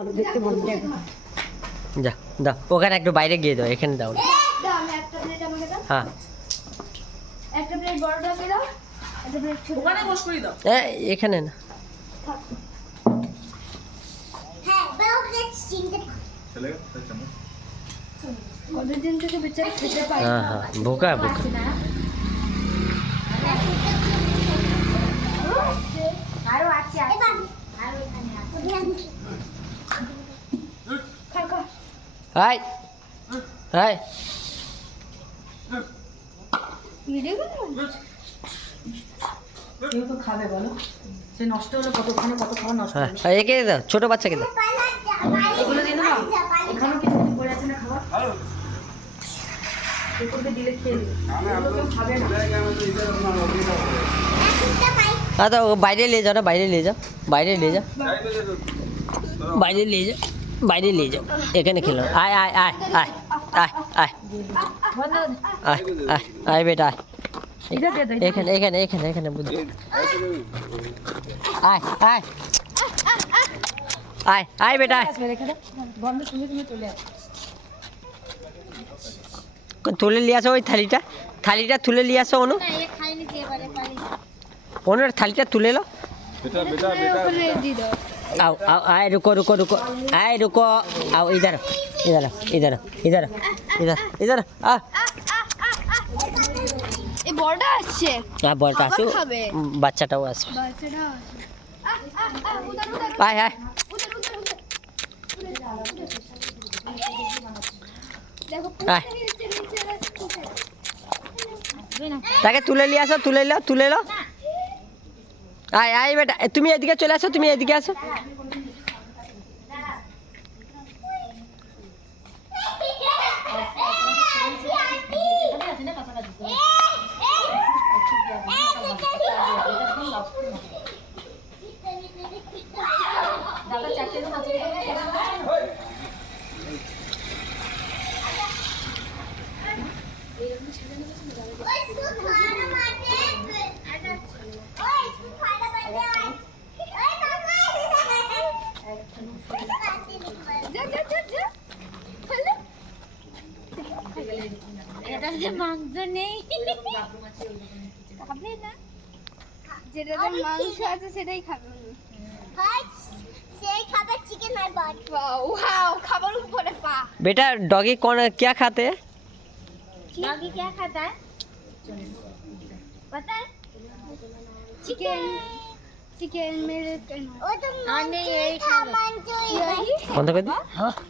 ভালো দেখতে বন্ধ যা দাও ওখানে একটু বাইরে গিয়ে দাও এখানে দাও দাও আমি একটা প্লেট আমাকে দাও হ্যাঁ একটা প্লেট বড়টাকে দাও একটা প্লেট ছোট ওখানে বস করে দাও এখানে না হ্যাঁ বাবা প্লেটস চিনতে কতদিন থেকে বেচারা খেতে পারে হ্যাঁ হ্যাঁ ভোকা ভোকা আরো আছে আরো এখানে আছে খা খা হাই হাই ভিডিও করো কেউ তো খাবে বলো সে নষ্ট হলো কত ওখানে কত খাওয়া নষ্ট হ্যাঁ হলো একে দাও ছোট বাচ্চাকে দাও এগুলো দিয়ে দেবো এখানেও কিছু পড়ে আছে না খাবার কুকুরকে দিলে খেয়ে নেবে এগুলো কেউ খাবে না हाँ तो বাইরে ले जाओ ना বাইরে ले जाओ বাইরে ले जाओ বাইরে ले जाओ বাইরে ले जाओ এখানে খেলো আয় আয় আয় আয় আয় আয় আয় আয় আয় বেটা আয় এখানে এখানে এখানে এখানে বুঝি আয় আয় আয় আয় বেটা আয় গন্ধ শুনে শুনে চলে আসে তুলে নিয়ে আসো ওই থালিটা থালিটা তুলে নিয়ে আসো অনু না এ খাইনি যে পারে পারি অনুর থালিটা তুলে লো बेटा बेटा बेटा উপরে দি দাও आओ आओ आए रुको रुको रुको आए रुको आओ इधर इधर इधर इधर इधर इधर आ এই বড়টা আসছে বলটা আসো আবার খাবে। বাচ্চাটাও আসবে বাচ্চাটা উদার উদার আয় আয় দেখো আয় তাকে তুলে নিয়ে আসো তুলে লো তুলে লো আয় আয় বেটা তুমি এদিকে চলে আসো তুমি এদিকে আসো এটাতে মাংস নেই খাবে না যেটাতে মাংস আছে সেটাই খাবে সেই খাবে চিকেন আর বাট ওয়াও খাবার উপরে পা बेटा डॉगी कौन क्या खाते हैं डॉगी क्या खाता है पता है चिकन चिकन मिल्क वो तो यही खाता बंद कर दी